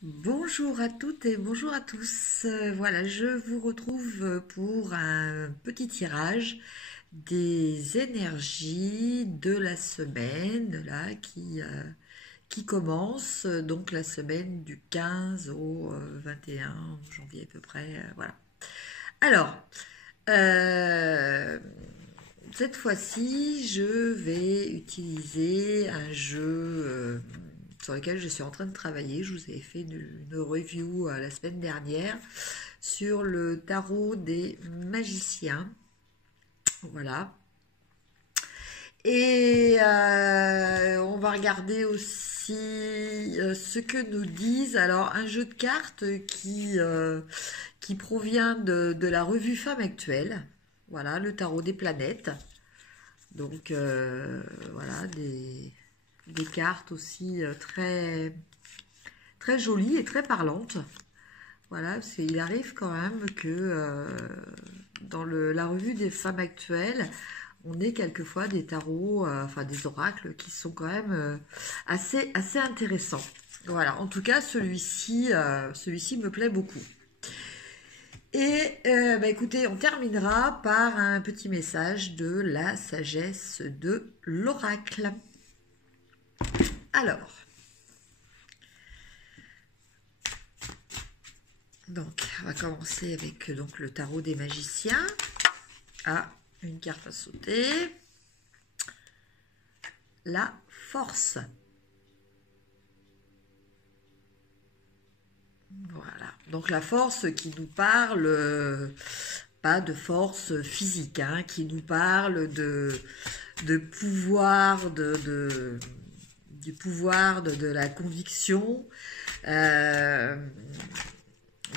Bonjour à toutes et bonjour à tous. Voilà, je vous retrouve pour un petit tirage des énergies de la semaine là qui commence, donc la semaine du 15 au 21 janvier à peu près. Voilà. Alors, euh, cette fois-ci, je vais utiliser un jeu sur lequel je suis en train de travailler. Je vous avais fait une review la semaine dernière sur le tarot des magiciens. Voilà. Et on va regarder aussi ce que nous disent. Alors, un jeu de cartes qui provient de la revue Femme Actuelle. Voilà, le tarot des planètes. Donc, voilà, des cartes aussi très jolies et très parlantes. Voilà, parce qu'il arrive quand même que dans la revue des femmes actuelles, on ait quelquefois des tarots, enfin des oracles qui sont quand même assez intéressants. Voilà, en tout cas, celui-ci me plaît beaucoup. Et écoutez, on terminera par un petit message de la sagesse de l'oracle. Alors, donc, on va commencer avec donc, le tarot des magiciens. Ah, une carte à sauter. La force. Voilà. Donc la force qui nous parle, pas de force physique, hein, qui nous parle de pouvoir, du pouvoir de la conviction, euh,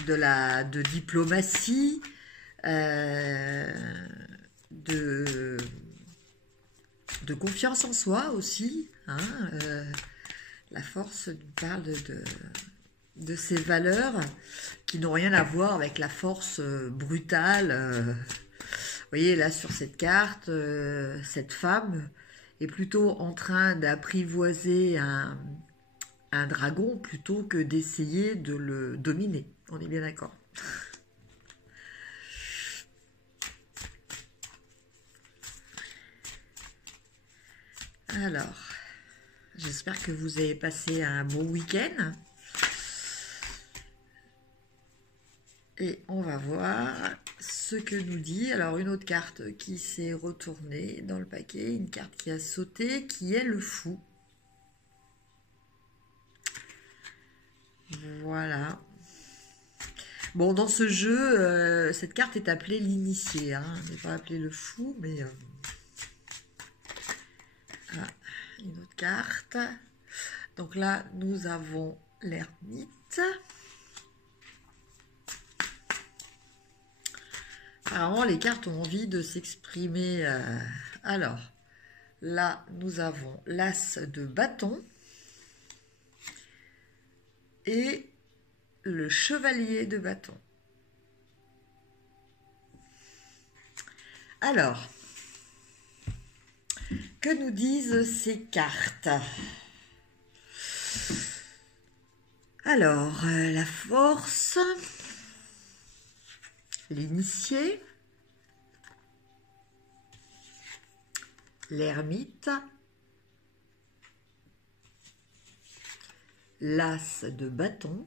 de diplomatie, euh, de, de confiance en soi aussi. Hein, la force nous parle de ces valeurs qui n'ont rien à voir avec la force brutale. Vous voyez là sur cette carte, cette femme est plutôt en train d'apprivoiser un dragon plutôt que d'essayer de le dominer. On est bien d'accord. Alors, j'espère que vous avez passé un bon week-end. Et on va voir ce que nous dit. Alors, une autre carte qui s'est retournée dans le paquet. Une carte qui a sauté, qui est le fou. Voilà. Bon, dans ce jeu, cette carte est appelée l'initié. Hein. Elle n'est pas appelée le fou, mais... Ah, une autre carte. Donc là, nous avons l'ermite. Apparemment, les cartes ont envie de s'exprimer. Alors, là, nous avons l'as de bâton et le chevalier de bâton. Alors, que nous disent ces cartes? Alors, la force, l'initié, l'ermite, l'as de bâton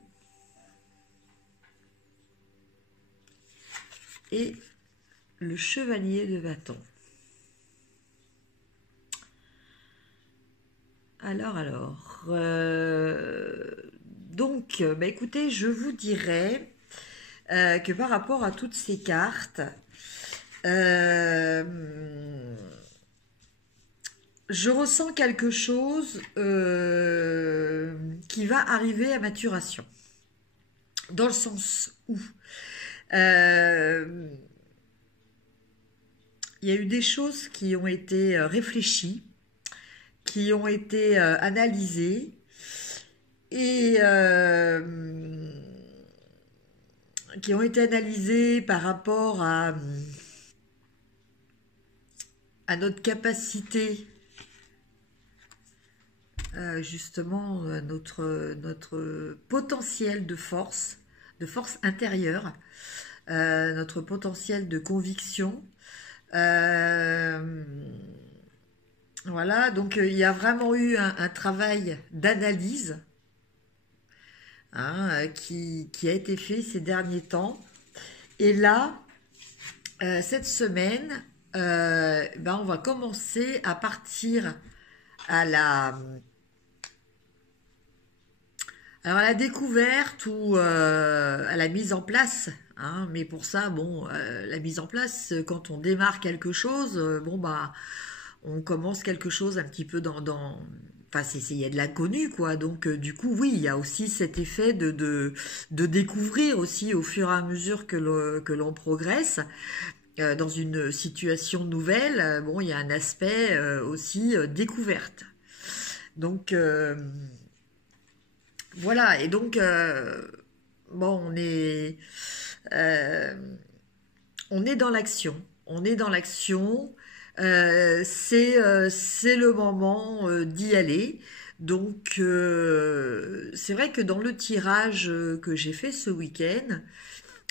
et le chevalier de bâton. Alors, donc, écoutez, je vous dirais que par rapport à toutes ces cartes, je ressens quelque chose qui va arriver à maturation. Dans le sens où il y a eu des choses qui ont été réfléchies, qui ont été analysées et qui ont été analysées par rapport à notre capacité justement notre potentiel de force intérieure, notre potentiel de conviction. Voilà, donc il y a vraiment eu un travail d'analyse, hein, qui a été fait ces derniers temps. Et là, cette semaine, ben on va commencer à partir à alors à la découverte ou à la mise en place. Hein, mais pour ça, bon, la mise en place, quand on démarre quelque chose, bon bah, on commence quelque chose un petit peu enfin, il y a de l'inconnu, quoi. Donc, du coup, oui, il y a aussi cet effet de découvrir aussi au fur et à mesure que l'on progresse. Dans une situation nouvelle, bon, il y a un aspect aussi découverte. Donc, voilà. Et donc, bon, euh, on est dans l'action. On est dans l'action. C'est le moment d'y aller. Donc, c'est vrai que dans le tirage que j'ai fait ce week-end,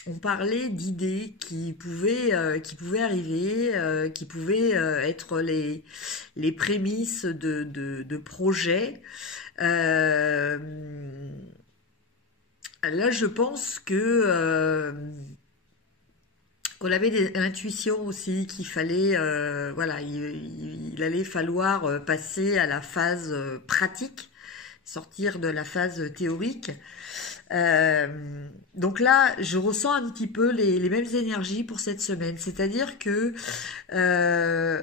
on parlait d'idées qui pouvaient arriver, qui pouvaient être les prémices de projets. Euh, Là, je pense que qu'on avait des intuitions aussi, qu'il fallait, voilà, il allait falloir passer à la phase pratique, sortir de la phase théorique. Donc là, je ressens un petit peu les mêmes énergies pour cette semaine. C'est-à-dire que,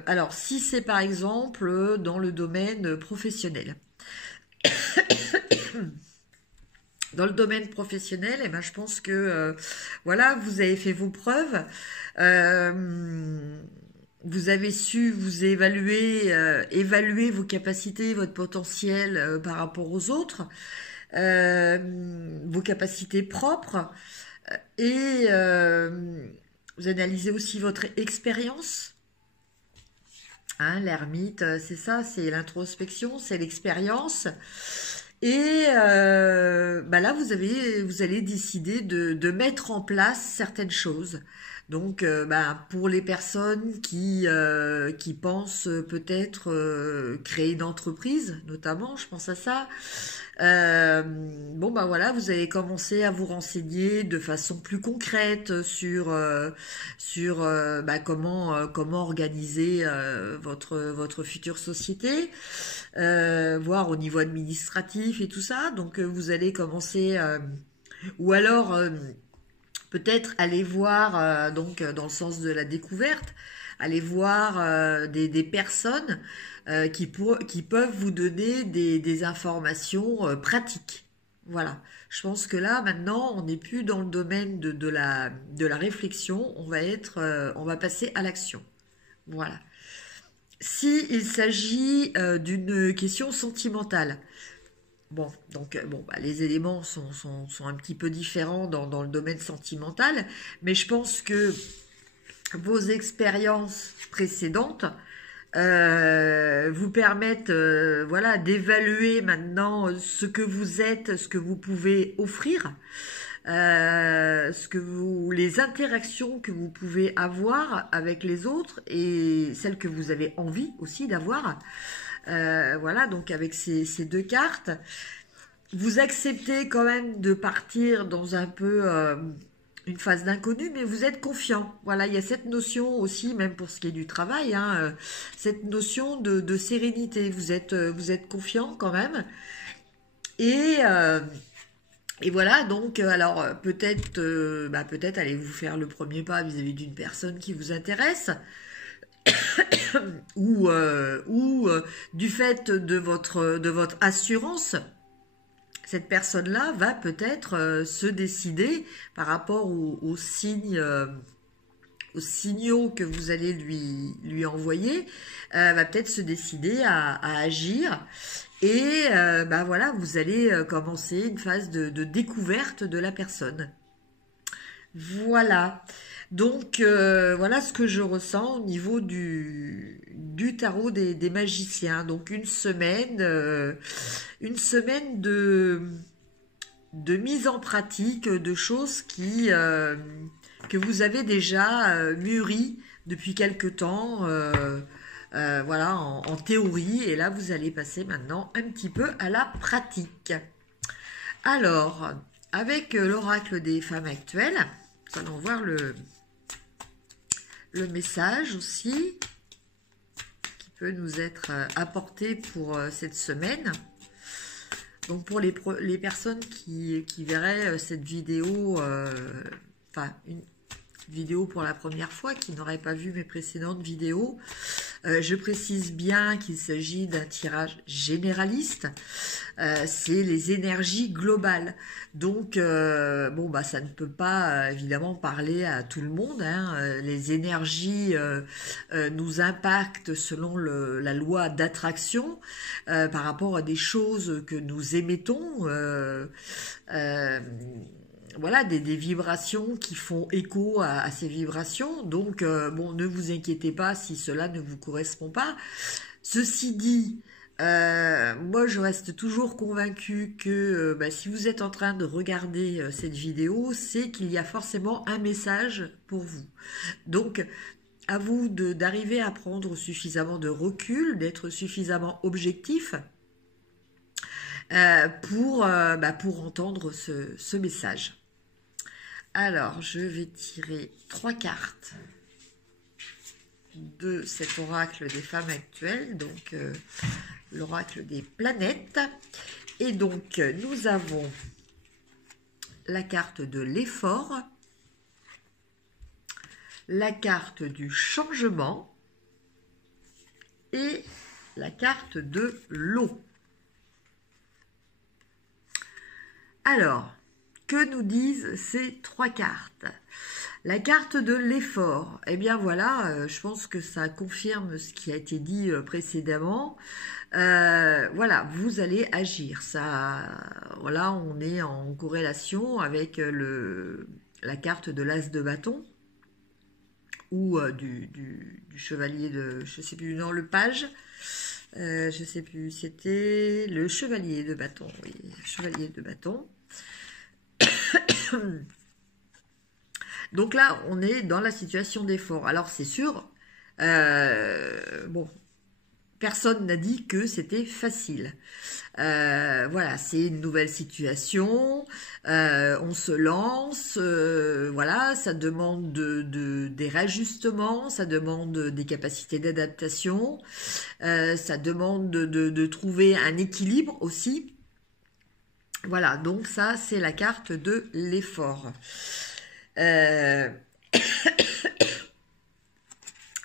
alors, si c'est par exemple dans le domaine professionnel, dans le domaine professionnel, eh ben, je pense que voilà, vous avez fait vos preuves, vous avez su vous évaluer vos capacités, votre potentiel par rapport aux autres, vos capacités propres, et vous analysez aussi votre expérience. Hein, l'ermite, c'est ça, c'est l'introspection, c'est l'expérience. Et bah là, vous allez décider de mettre en place certaines choses. Donc, bah, pour les personnes qui pensent peut-être créer une entreprise, notamment, je pense à ça. Bon, bah voilà, vous allez commencer à vous renseigner de façon plus concrète sur bah, comment organiser votre future société, voire au niveau administratif et tout ça. Donc vous allez commencer, ou alors peut-être aller voir, donc dans le sens de la découverte, aller voir des personnes qui peuvent vous donner des informations pratiques. Voilà. Je pense que là, maintenant, on n'est plus dans le domaine de la réflexion, on va passer à l'action. Voilà. Si il s'agit d'une question sentimentale, bon, donc bon, bah, les éléments sont un petit peu différents dans le domaine sentimental, mais je pense que vos expériences précédentes vous permettent, voilà, d'évaluer maintenant ce que vous êtes, ce que vous pouvez offrir, les interactions que vous pouvez avoir avec les autres et celles que vous avez envie aussi d'avoir. Voilà, donc avec ces deux cartes, vous acceptez quand même de partir dans un peu une phase d'inconnu, mais vous êtes confiant. Voilà, il y a cette notion aussi, même pour ce qui est du travail, hein, cette notion de sérénité. Vous êtes confiant quand même. Et, euh, et voilà, donc, alors peut-être allez-vous faire le premier pas vis-à-vis d'une personne qui vous intéresse, ou du fait de votre assurance, cette personne-là va peut-être se décider par rapport aux signes, aux signaux que vous allez lui envoyer, va peut-être se décider à agir. Et bah voilà, vous allez commencer une phase de découverte de la personne. Voilà. Donc, voilà ce que je ressens au niveau du tarot des magiciens. Donc, une semaine de mise en pratique de choses que vous avez déjà mûries depuis quelque temps, voilà, en théorie. Et là, vous allez passer maintenant un petit peu à la pratique. Alors, avec l'oracle des femmes actuelles, nous allons voir le message aussi qui peut nous être apporté pour cette semaine. Donc pour les personnes qui verraient cette vidéo, enfin une vidéo pour la première fois, qui n'auraient pas vu mes précédentes vidéos, je précise bien qu'il s'agit d'un tirage généraliste, c'est les énergies globales. Donc, bon, bah, ça ne peut pas évidemment parler à tout le monde, hein. Les énergies nous impactent selon la loi d'attraction par rapport à des choses que nous émettons. Voilà, des vibrations qui font écho à ces vibrations. Donc, bon, ne vous inquiétez pas si cela ne vous correspond pas. Ceci dit, moi, je reste toujours convaincue que bah, si vous êtes en train de regarder cette vidéo, c'est qu'il y a forcément un message pour vous. Donc, à vous d'arriver à prendre suffisamment de recul, d'être suffisamment objectif pour entendre ce message. Alors, je vais tirer 3 cartes de cet oracle des femmes actuelles, donc l'oracle des planètes. Et donc, nous avons la carte de l'effort, la carte du changement et la carte de l'eau. Alors, que nous disent ces 3 cartes? La carte de l'effort, eh bien voilà, je pense que ça confirme ce qui a été dit précédemment. Voilà, vous allez agir. Ça, voilà, on est en corrélation avec la carte de l'as de bâton ou du chevalier de, je sais plus, non, le page. Je sais plus, c'était le chevalier de bâton. Oui, chevalier de bâton. Donc là, on est dans la situation d'effort. Alors c'est sûr, bon, personne n'a dit que c'était facile. Voilà, c'est une nouvelle situation, on se lance, voilà, ça demande des réajustements, ça demande des capacités d'adaptation, ça demande de trouver un équilibre aussi. Voilà, donc ça, c'est la carte de l'effort.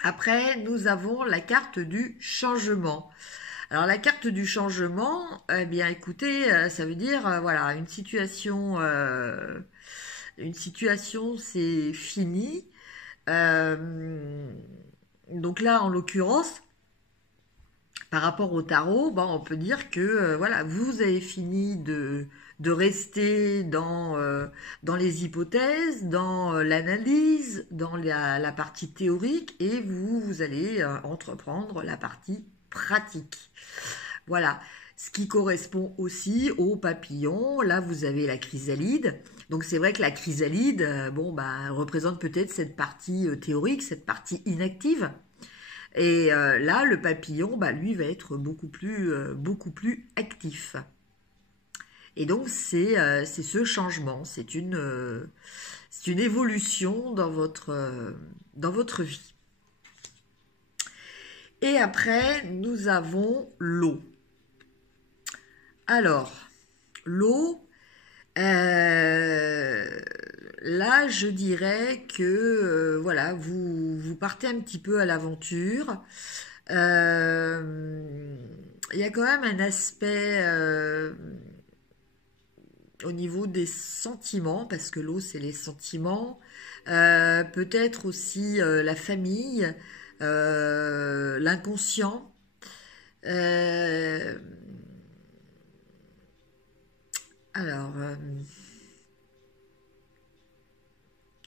Après, nous avons la carte du changement. Alors, la carte du changement, eh bien, écoutez, ça veut dire, voilà, une situation, c'est fini. Donc là, en l'occurrence, par rapport au tarot, ben, on peut dire que voilà, vous avez fini de rester dans les hypothèses, dans l'analyse, dans la partie théorique, et vous allez entreprendre la partie pratique. Voilà, ce qui correspond aussi au papillon. Là, vous avez la chrysalide. Donc c'est vrai que la chrysalide, bon, bah, représente peut-être cette partie théorique, cette partie inactive. Et là, le papillon, bah, lui, va être beaucoup plus actif. Et donc, c'est ce changement, c'est une évolution dans votre vie. Et après, nous avons l'eau. Alors, l'eau, là, je dirais que voilà, vous partez un petit peu à l'aventure. Il y a quand même un aspect au niveau des sentiments, parce que l'eau, c'est les sentiments. Peut-être aussi la famille, l'inconscient. Alors,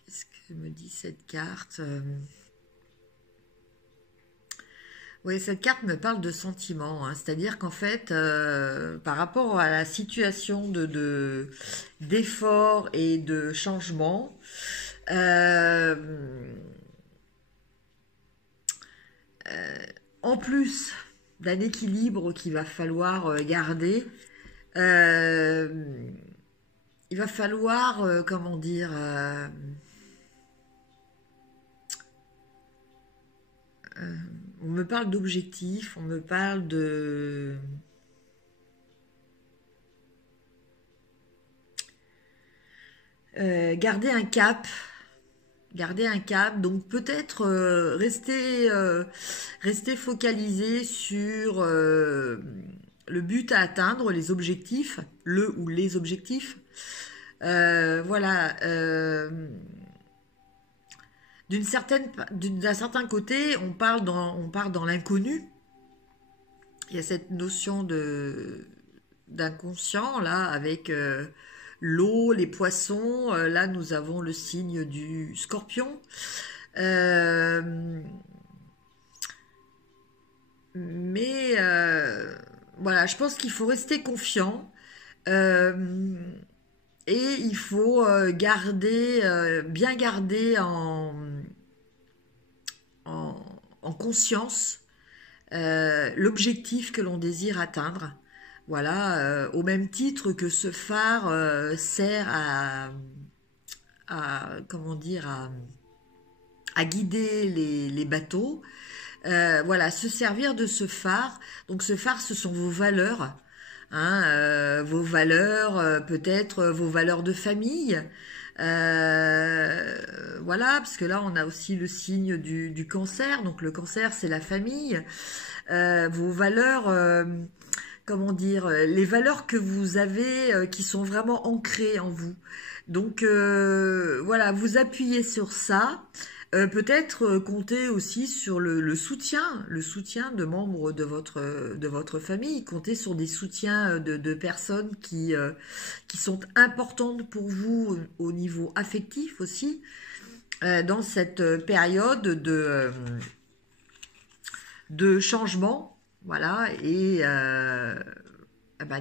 Qu'est-ce que me dit cette carte? Oui, cette carte me parle de sentiments, hein. C'est-à-dire qu'en fait, par rapport à la situation d'effort et de changement, euh, en plus d'un équilibre qu'il va falloir garder, il va falloir, comment dire, on me parle d'objectifs, on me parle de... garder un cap, donc peut-être rester focalisé sur le but à atteindre, les objectifs, le ou les objectifs. Voilà. D'un certain côté, on part dans l'inconnu. Il y a cette notion d'inconscient là, avec l'eau, les poissons. Là, nous avons le signe du Scorpion. Mais voilà, je pense qu'il faut rester confiant. Et il faut bien garder en conscience l'objectif que l'on désire atteindre. Voilà, au même titre que ce phare sert comment dire, à guider les bateaux. Voilà, se servir de ce phare. Donc ce phare, ce sont vos valeurs. Hein, vos valeurs, peut-être vos valeurs de famille. Voilà, parce que là, on a aussi le signe du cancer. Donc le cancer, c'est la famille. Vos valeurs, comment dire, les valeurs que vous avez qui sont vraiment ancrées en vous. Donc voilà, vous appuyez sur ça. Peut-être compter aussi sur le soutien de membres de votre famille. Compter sur des soutiens de personnes qui sont importantes pour vous au niveau affectif aussi, dans cette période de changement, voilà, et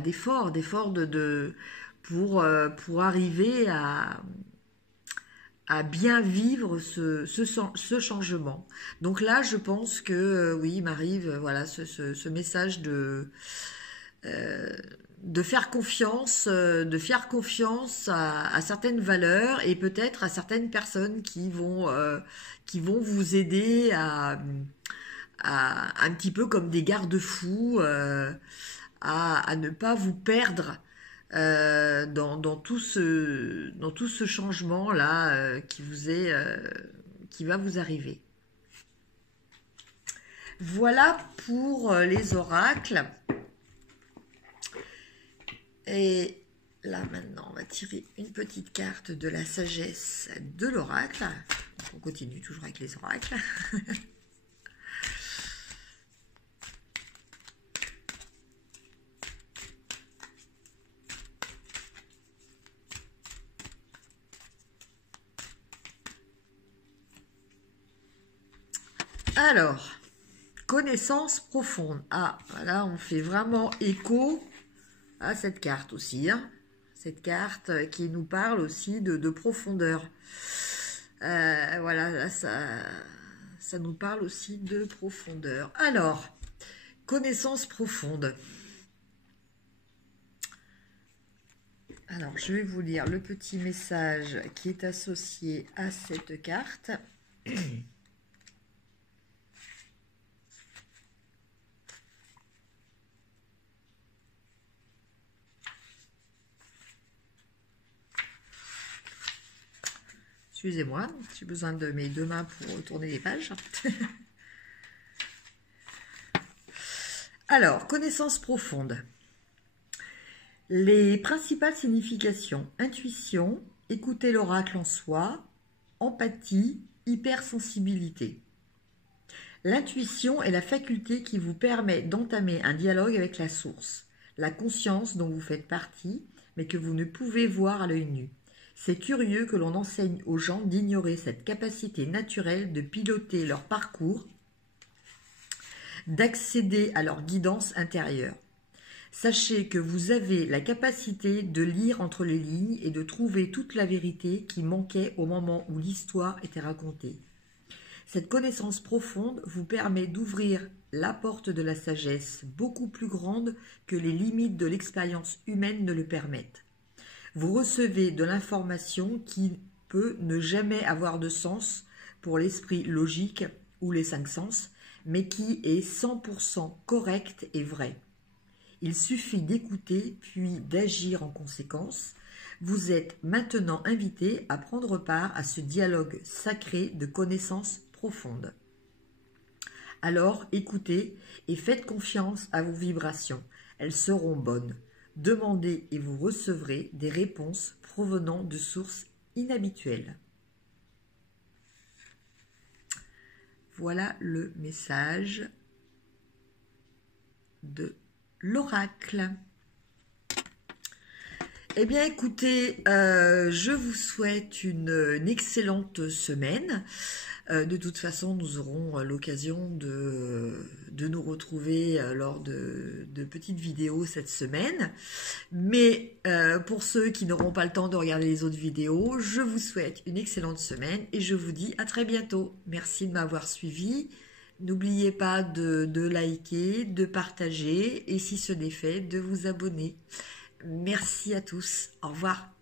d'efforts pour arriver à bien vivre ce changement. Donc là, je pense que oui, il m'arrive voilà ce message de faire confiance, à certaines valeurs et peut-être à certaines personnes qui vont vous aider à un petit peu comme des garde-fous à ne pas vous perdre dans tout ce changement là qui va vous arriver. Voilà pour les oracles. Et là maintenant on va tirer une petite carte de la sagesse de l'oracle. On continue toujours avec les oracles. Alors, connaissance profonde. Ah, là, on fait vraiment écho à cette carte aussi. Hein. Cette carte qui nous parle aussi de profondeur. Voilà, là, ça nous parle aussi de profondeur. Alors, connaissance profonde. Alors, je vais vous lire le petit message qui est associé à cette carte. Excusez-moi, j'ai besoin de mes deux mains pour tourner les pages. Alors, connaissance profonde. Les principales significations: intuition, écouter l'oracle en soi, empathie, hypersensibilité. L'intuition est la faculté qui vous permet d'entamer un dialogue avec la source, la conscience dont vous faites partie, mais que vous ne pouvez voir à l'œil nu. C'est curieux que l'on enseigne aux gens d'ignorer cette capacité naturelle de piloter leur parcours, d'accéder à leur guidance intérieure. Sachez que vous avez la capacité de lire entre les lignes et de trouver toute la vérité qui manquait au moment où l'histoire était racontée. Cette connaissance profonde vous permet d'ouvrir la porte de la sagesse beaucoup plus grande que les limites de l'expérience humaine ne le permettent. Vous recevez de l'information qui peut ne jamais avoir de sens pour l'esprit logique ou les 5 sens, mais qui est 100% correcte et vraie. Il suffit d'écouter puis d'agir en conséquence. Vous êtes maintenant invité à prendre part à ce dialogue sacré de connaissances profondes. Alors écoutez et faites confiance à vos vibrations. Elles seront bonnes. Demandez et vous recevrez des réponses provenant de sources inhabituelles. Voilà le message de l'oracle. Eh bien écoutez, je vous souhaite une excellente semaine. De toute façon, nous aurons l'occasion de nous retrouver lors de petites vidéos cette semaine. Mais pour ceux qui n'auront pas le temps de regarder les autres vidéos, je vous souhaite une excellente semaine et je vous dis à très bientôt. Merci de m'avoir suivi. N'oubliez pas de liker, de partager et si ce n'est fait, de vous abonner. Merci à tous. Au revoir.